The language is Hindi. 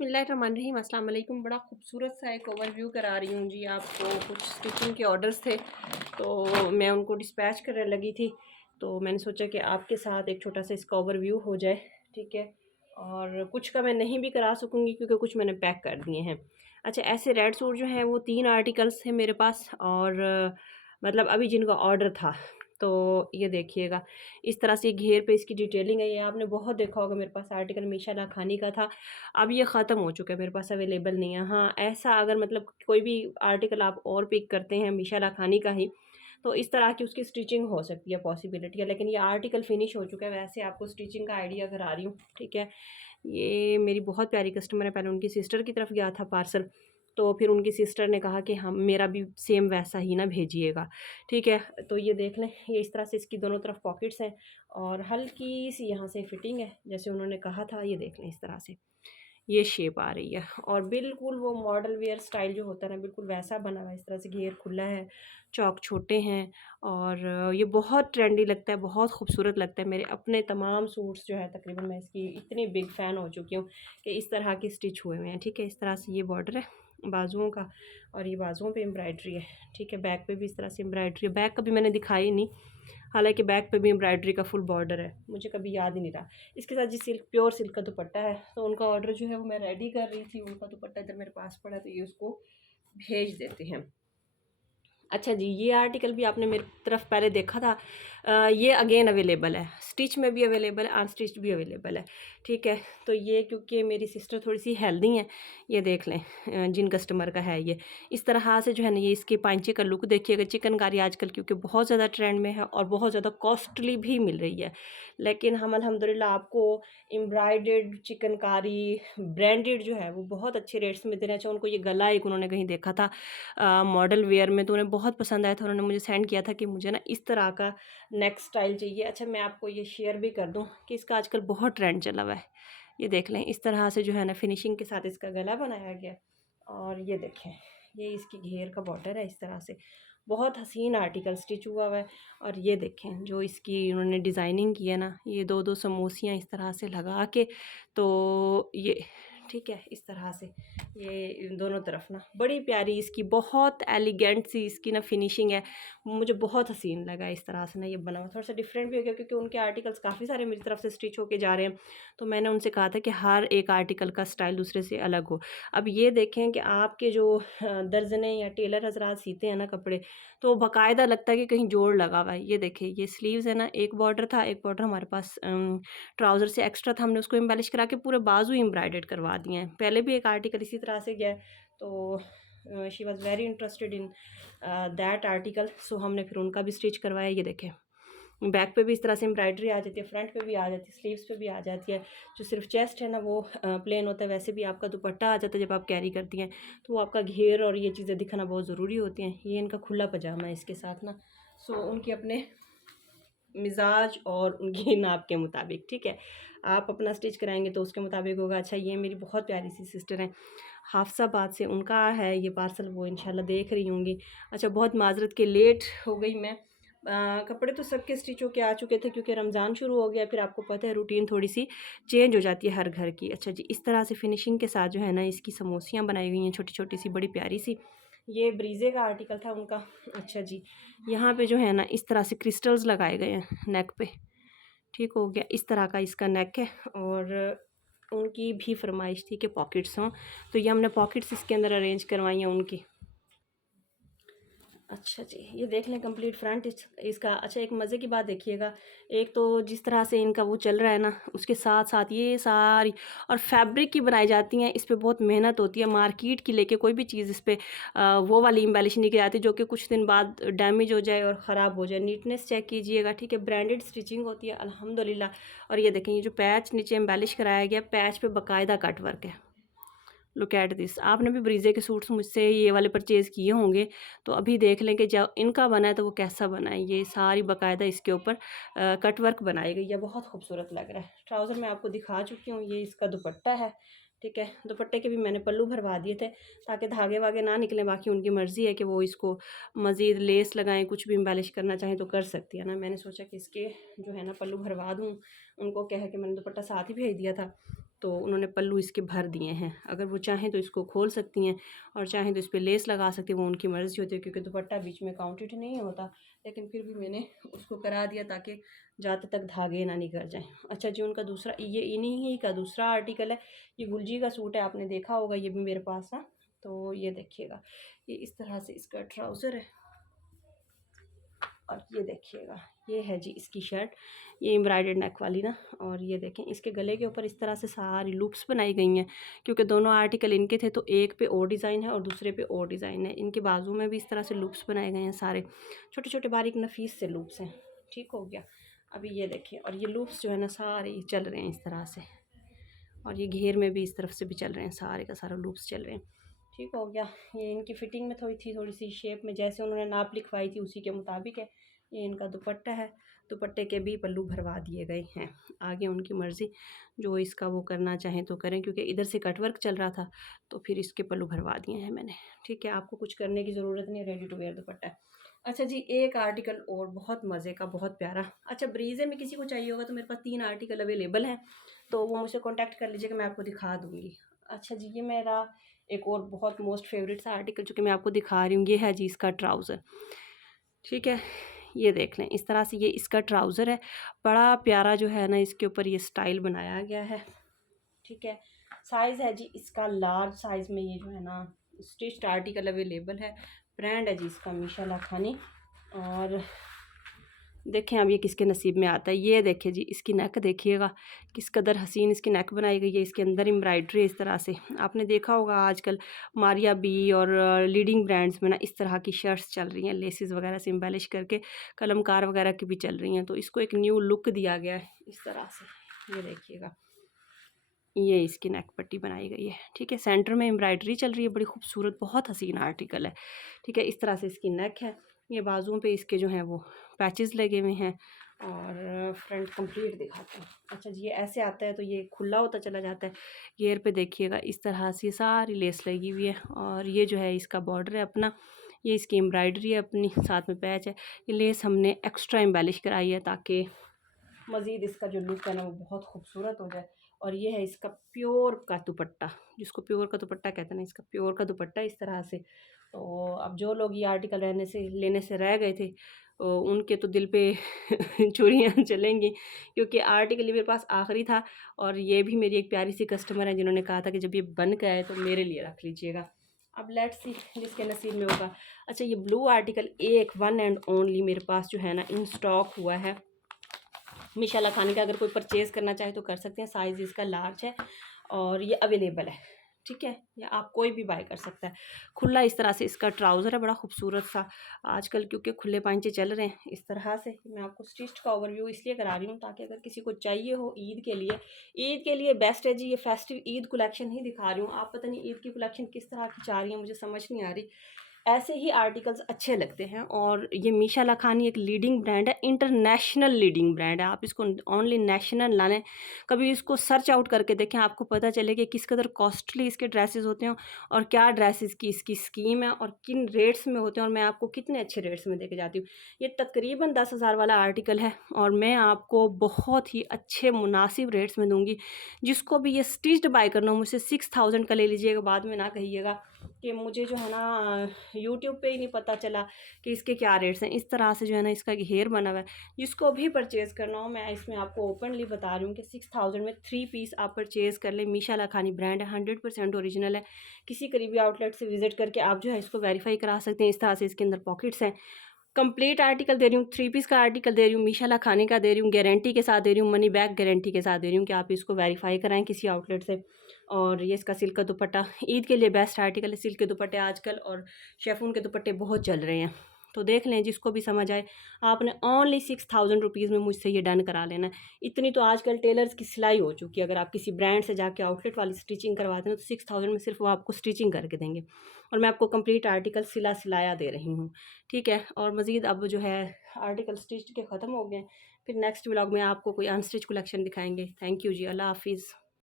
बिस्मिल्लाहिर्रहमानिर्रहीम अस्सलाम वालेकुम। बड़ा खूबसूरत सा एक ओवरव्यू करा रही हूँ जी आपको। कुछ स्टिचिंग के ऑर्डर्स थे तो मैं उनको डिस्पैच करने लगी थी, तो मैंने सोचा कि आपके साथ एक छोटा सा इसका ओवरव्यू हो जाए, ठीक है। और कुछ का मैं नहीं भी करा सकूँगी क्योंकि कुछ मैंने पैक कर दिए हैं। अच्छा, ऐसे रेड सूट जो हैं वो 3 आर्टिकल्स हैं मेरे पास, और मतलब अभी जिनका ऑर्डर था। तो ये देखिएगा, इस तरह से घेर पे इसकी डिटेलिंग है। ये आपने बहुत देखा होगा, मेरे पास आर्टिकल मीशा लाखानी का था, अब ये ख़त्म हो चुका है, मेरे पास अवेलेबल नहीं है। हाँ, ऐसा अगर मतलब कोई भी आर्टिकल आप और पिक करते हैं मीशा लाखानी का ही, तो इस तरह की उसकी स्टिचिंग हो सकती है, पॉसिबिलिटी है। लेकिन ये आर्टिकल फिनिश हो चुका है। वैसे आपको स्टिचिंग का आइडिया करा रही हूँ, ठीक है। ये मेरी बहुत प्यारी कस्टमर है, पहले उनकी सिस्टर की तरफ गया था पार्सल, तो फिर उनकी सिस्टर ने कहा कि हम मेरा भी सेम वैसा ही ना भेजिएगा, ठीक है। तो ये देख लें, ये इस तरह से इसकी दोनों तरफ पॉकेट्स हैं और हल्की सी यहाँ से फिटिंग है जैसे उन्होंने कहा था। ये देख लें, इस तरह से ये शेप आ रही है और बिल्कुल वो मॉडल वेयर स्टाइल जो होता है ना, बिल्कुल वैसा बना हुआ है। इस तरह से घेर खुला है, चौक छोटे हैं, और ये बहुत ट्रेंडी लगता है, बहुत खूबसूरत लगता है। मेरे अपने तमाम सूट्स जो है तकरीबन मैं इसकी इतनी बिग फ़ैन हो चुकी हूँ कि इस तरह के स्टिच हुए हुए हैं, ठीक है। इस तरह से ये बॉर्डर है बाजुओं का, और ये बाजुओं पे एम्ब्रॉयडरी है, ठीक है। बैक पे भी इस तरह से एम्ब्रॉयडरी है। बैक कभी मैंने दिखाई नहीं, हालांकि बैक पे भी एम्ब्रॉयडरी का फुल बॉर्डर है, मुझे कभी याद ही नहीं रहा। इसके साथ जी सिल्क, प्योर सिल्क का दुपट्टा है, तो उनका ऑर्डर जो है वो मैं रेडी कर रही थी। उनका दुपट्टा इधर मेरे पास पड़ा, तो ये उसको भेज देते हैं। अच्छा जी, ये आर्टिकल भी आपने मेरी तरफ पहले देखा था। ये अगेन अवेलेबल है, स्टिच में भी अवेलेबल है, अनस्टिच भी अवेलेबल है, ठीक है। तो ये क्योंकि मेरी सिस्टर थोड़ी सी हेल्दी है, ये देख लें, जिन कस्टमर का है ये इस तरह से जो है ना, ये इसके पांचे का लुक देखिएगा। चिकनकारी आजकल क्योंकि बहुत ज़्यादा ट्रेंड में है और बहुत ज़्यादा कॉस्टली भी मिल रही है, लेकिन हम अल्हम्दुलिल्लाह आपको एम्ब्रॉयडर्ड चिकनकारी ब्रांडेड जो है वो बहुत अच्छे रेट्स में दे रहे हैं। अच्छा, उनको ये गला एक उन्होंने कहीं देखा था मॉडल वेयर में, तो उन्हें बहुत पसंद आया था। उन्होंने मुझे सेंड किया था कि मुझे ना इस तरह का नेक स्टाइल चाहिए। अच्छा, मैं आपको ये शेयर भी कर दूं कि इसका आजकल बहुत ट्रेंड चला हुआ है। ये देख लें, इस तरह से जो है ना फिनिशिंग के साथ इसका गला बनाया गया, और ये देखें, ये इसकी घेर का बॉर्डर है। इस तरह से बहुत हसीन आर्टिकल स्टिच हुआ है। और ये देखें जो इसकी उन्होंने डिज़ाइनिंग की है ना, ये दो दो समोसियाँ इस तरह से लगा के, तो ये ठीक है, इस तरह से ये दोनों तरफ ना बड़ी प्यारी इसकी बहुत एलिगेंट सी इसकी ना फिनिशिंग है। मुझे बहुत हसीन लगा इस तरह से ना ये बना हुआ। थोड़ा सा डिफरेंट भी हो गया क्योंकि उनके आर्टिकल्स काफ़ी सारे मेरी तरफ से स्टिच होके जा रहे हैं, तो मैंने उनसे कहा था कि हर एक आर्टिकल का स्टाइल दूसरे से अलग हो। अब ये देखें कि आपके जो दर्जने या टेलर हजरात सीते हैं ना कपड़े, तो बाकायदा लगता है कि कहीं जोड़ लगा हुआ है। ये देखिए, ये स्लीव्स है ना, एक बॉर्डर था, एक बॉर्डर हमारे पास ट्राउज़र से एक्स्ट्रा था, हमने उसको एम्बेलिश करा के पूरे बाजू एम्ब्रॉयडर्ड करवा दिए हैं। पहले भी एक आर्टिकल इसी तरह से गया है, तो she was very interested in that article, so हमने फिर उनका भी स्टिच करवाया। ये देखें, बैक पे भी इस तरह से एम्ब्रॉयडरी आ जाती है, फ्रंट पे भी आ जाती है, स्लीव्स पे भी आ जाती है। जो सिर्फ चेस्ट है ना वो प्लेन होता है, वैसे भी आपका दुपट्टा आ जाता है जब आप कैरी करती हैं, तो वो आपका घेर और ये चीज़ें दिखाना बहुत ज़रूरी होती हैं। ये इनका खुला पजामा है इसके साथ ना, सो उनके अपने मिजाज और उनकी नाप के मुताबिक, ठीक है। आप अपना स्टिच कराएंगे तो उसके मुताबिक होगा। अच्छा, ये मेरी बहुत प्यारी सी सिस्टर हैं हाफसाबाद से, उनका है ये पार्सल, वो इंशाल्लाह देख रही होंगी। अच्छा, बहुत माजरत के लेट हो गई मैं। कपड़े तो सबके स्टिच होके आ चुके थे क्योंकि रमज़ान शुरू हो गया, फिर आपको पता है रूटीन थोड़ी सी चेंज हो जाती है हर घर की। अच्छा जी, इस तरह से फिनिशिंग के साथ जो है ना इसकी समोसियाँ बनाई हुई हैं, छोटी छोटी सी, बड़ी प्यारी सी। ये ब्रीजे का आर्टिकल था उनका। अच्छा जी, यहाँ पे जो है ना इस तरह से क्रिस्टल्स लगाए गए हैं नेक पे, ठीक हो गया। इस तरह का इसका नेक है, और उनकी भी फरमाइश थी कि पॉकेट्स हों, तो ये हमने पॉकेट्स इसके अंदर अरेंज करवाई हैं उनकी। अच्छा जी, ये देख लें कंप्लीट फ्रंट इसका। अच्छा, एक मज़े की बात देखिएगा, एक तो जिस तरह से इनका वो चल रहा है ना, उसके साथ साथ ये सारी और फैब्रिक की बनाई जाती हैं, इस पे बहुत मेहनत होती है। मार्केट की लेके कोई भी चीज़ इस पे वो वाली एम्बेलिश नहीं की जाती जो कि कुछ दिन बाद डैमेज हो जाए और ख़राब हो जाए। नीटनेस चेक कीजिएगा, ठीक है। ब्रांडेड स्टिचिंग होती है अल्हम्दुलिल्लाह। और ये देखें, ये जो पैच नीचे एम्बेलिश कराया गया, पैच पे बाकायदा कट वर्क है। Look at this. आपने भी ब्रीजे के सूट्स मुझसे ये वाले परचेज़ किए होंगे, तो अभी देख लें कि जब इनका बना है तो वो कैसा बना है। ये सारी बाकायदा इसके ऊपर कट वर्क बनाई गई है, बहुत खूबसूरत लग रहा है। ट्राउज़र मैं आपको दिखा चुकी हूँ, ये इसका दुपट्टा है, ठीक है। दुपट्टे के भी मैंने पल्लू भरवा दिए थे ताकि धागे वागे ना निकलें। बाकी उनकी मर्ज़ी है कि वो इसको मज़ीद लेस लगाएं, कुछ भी एम्बेलिश करना चाहें तो कर सकती है ना। मैंने सोचा कि इसके जो है ना पल्लू भरवा दूँ, उनको कह के मैंने दुपट्टा साथ ही भेज दिया था। तो उन्होंने पल्लू इसके भर दिए हैं। अगर वो चाहें तो इसको खोल सकती हैं और चाहें तो इस पर लेस लगा सकती हैं, वो उनकी मर्ज़ी होती है, क्योंकि दुपट्टा बीच में काउंटेड नहीं होता। लेकिन फिर भी मैंने उसको करा दिया ताकि ज़्यादा तक धागे ना निकल जाएं। अच्छा जी, उनका दूसरा ये इन्हीं ही का दूसरा आर्टिकल है, ये गुलजी का सूट है, आपने देखा होगा ये भी मेरे पास ना। तो ये देखिएगा, ये इस तरह से इसका ट्राउज़र है और ये देखिएगा ये है जी इसकी शर्ट, ये एम्ब्रॉयडर्ड नेक वाली ना। और ये देखें इसके गले के ऊपर इस तरह से सारी लूप्स बनाई गई हैं, क्योंकि दोनों आर्टिकल इनके थे, तो एक पे और डिज़ाइन है और दूसरे पे और डिज़ाइन है। इनके बाजू में भी इस तरह से लूप्स बनाए गए हैं, सारे छोटे छोटे बारीक नफीस से लूप्स हैं। ठीक हो गया। अभी ये देखें, और ये लूप्स जो है ना सारे चल रहे हैं इस तरह से, और ये घेर में भी इस तरफ से भी चल रहे हैं, सारे का सारा लूप्स चल रहे हैं। ठीक हो गया। ये इनकी फ़िटिंग में थोड़ी सी शेप में जैसे उन्होंने नाप लिखवाई थी उसी के मुताबिक है। ये इनका दुपट्टा है, दुपट्टे के भी पल्लू भरवा दिए गए हैं। आगे उनकी मर्ज़ी, जो इसका वो करना चाहें तो करें, क्योंकि इधर से कटवर्क चल रहा था तो फिर इसके पल्लू भरवा दिए हैं मैंने। ठीक है, आपको कुछ करने की ज़रूरत नहीं, रेडी टू वेयर दुपट्टा है। अच्छा जी, एक आर्टिकल और बहुत मज़े का, बहुत प्यारा। अच्छा, ब्रीज़े में किसी को चाहिए होगा तो मेरे पास 3 आर्टिकल अवेलेबल हैं, तो वो मुझसे कॉन्टैक्ट कर लीजिएगा, मैं आपको दिखा दूँगी। अच्छा जी, ये मेरा एक और बहुत मोस्ट फेवरेट सा आर्टिकल जो कि मैं आपको दिखा रही हूँ, ये है जी इसका ट्राउज़र। ठीक है, ये देख लें इस तरह से ये इसका ट्राउज़र है, बड़ा प्यारा जो है ना इसके ऊपर ये स्टाइल बनाया गया है। ठीक है, साइज़ है जी इसका लार्ज साइज़ में, ये जो है ना स्टिच्ड आर्टिकल अवेलेबल है। ब्रांड है जी इसका मीशा लाखानी। और देखें अब ये किसके नसीब में आता है। ये देखिए जी इसकी नेक देखिएगा, किस कदर हसीन इसकी नेक बनाई गई है। इसके अंदर एम्ब्रॉयडरी इस तरह से, आपने देखा होगा आजकल मारिया बी और लीडिंग ब्रांड्स में ना इस तरह की शर्ट्स चल रही हैं, लेसेस वगैरह से एम्बेलिश करके, कलमकार वगैरह की भी चल रही हैं। तो इसको एक न्यू लुक दिया गया है इस तरह से। ये देखिएगा, ये इसकी नेक पट्टी बनाई गई है। ठीक है, सेंटर में एम्ब्रॉयडरी चल रही है, बड़ी खूबसूरत, बहुत हसीन आर्टिकल है। ठीक है, इस तरह से इसकी नेक है। ये बाजुओं पे इसके जो हैं वो पैचेस लगे हुए हैं। और फ्रंट कंप्लीट दिखाते हैं। अच्छा जी, ये ऐसे आता है तो ये खुला होता चला जाता है। घेर पे देखिएगा इस तरह से सारी लेस लगी हुई है, और ये जो है इसका बॉर्डर है अपना, ये इसकी एम्ब्रॉयडरी है अपनी, साथ में पैच है। ये लेस हमने एक्स्ट्रा एम्बेलिश कराई है ताकि मज़ीद इसका जो लुक है ना वो बहुत खूबसूरत हो जाए। और ये है इसका प्योर का दुपट्टा, जिसको प्योर का दुपट्टा कहते हैं ना, इसका प्योर का दुपट्टा इस तरह से। तो अब जो लोग ये आर्टिकल लेने से रह गए थे, उनके तो दिल पे छुरियाँ चलेंगी, क्योंकि आर्टिकल ये मेरे पास आखिरी था। और ये भी मेरी एक प्यारी सी कस्टमर है जिन्होंने कहा था कि जब ये बन के आए तो मेरे लिए रख लीजिएगा। अब लेट्स सी जिसके नसीब में होगा। अच्छा, ये ब्लू आर्टिकल एक 1 एंड ओनली मेरे पास जो है ना इन स्टॉक हुआ है मीशा लाखानी का। अगर कोई परचेज़ करना चाहे तो कर सकते हैं, साइज़ इसका लार्ज है और ये अवेलेबल है। ठीक है, या आप कोई भी बाय कर सकता है। खुला इस तरह से इसका ट्राउज़र है, बड़ा खूबसूरत सा। आजकल क्योंकि खुले पांचे चल रहे हैं इस तरह से, मैं आपको स्टिच्ड का ओवरव्यू इसलिए करा रही हूँ ताकि अगर किसी को चाहिए हो ईद के लिए बेस्ट है जी। ये फेस्टिव ईद कलेक्शन ही दिखा रही हूँ। आप पता नहीं ईद की कलेक्शन किस तरह की चाह रही हैं, मुझे समझ नहीं आ रही। ऐसे ही आर्टिकल्स अच्छे लगते हैं। और ये मीशा लाखानी एक लीडिंग ब्रांड है, इंटरनेशनल लीडिंग ब्रांड है। आप इसको ओनली नेशनल ना लें, कभी इसको सर्च आउट करके देखें, आपको पता चले कि किस कदर कॉस्टली इसके ड्रेसेस होते हैं और क्या ड्रेसेस की इसकी स्कीम है और किन रेट्स में होते हैं, और मैं आपको कितने अच्छे रेट्स में देके जाती हूँ। ये तकरीबन 10,000 वाला आर्टिकल है और मैं आपको बहुत ही अच्छे मुनासिब रेट्स में दूँगी। जिसको भी ये स्टिच्ड बाय करना हो मुझसे 6000 का ले लीजिएगा, बाद में ना कहिएगा कि मुझे जो है ना यूट्यूब पे ही नहीं पता चला कि इसके क्या रेट्स हैं। इस तरह से जो है ना इसका घेर बना हुआ है। जिसको भी परचेज़ करना हो, मैं इसमें आपको ओपनली बता रही हूँ कि 6000 में 3 पीस आप परचेज़ कर लें। मीशा लाखानी ब्रांड है, 100% ओरिजिनल है। किसी करीबी आउटलेट से विज़िट करके आप जो है इसको वेरीफाई करा सकते हैं। इस तरह से इसके अंदर पॉकेट्स हैं। कंप्लीट आर्टिकल दे रही हूँ, 3 पीस का आर्टिकल दे रही हूँ, मीशा लाखानी का दे रही हूँ, गारंटी के साथ दे रही हूँ, मनी बैक गारंटी के साथ दे रही हूँ कि आप इसको वेरीफाई कराएं किसी आउटलेट से। और ये इसका सिल्क का दुपट्टा ईद के लिए बेस्ट आर्टिकल है। सिल्क के दुपट्टे आजकल और शेफून के दुपट्टे बहुत चल रहे हैं, तो देख लें जिसको भी समझ आए। आपने ओनली 6000 रुपीज़ में मुझसे ये डन करा लेना है। इतनी तो आजकल टेलर्स की सिलाई हो चुकी है। अगर आप किसी ब्रांड से जाके आउटलेट वाली स्टिचिंग करवाते हैं तो 6000 में सिर्फ वो आपको स्टिचिंग करके देंगे, और मैं आपको कंप्लीट आर्टिकल सिलाया दे रही हूँ। ठीक है, और मज़ीद अब जो है आर्टिकल स्टिच के ख़त्म हो गए, फिर नेक्स्ट व्लॉग में आपको कोई अनस्टिच कलेक्शन दिखाएंगे। थैंक यू जी, अल्लाह हाफिज़।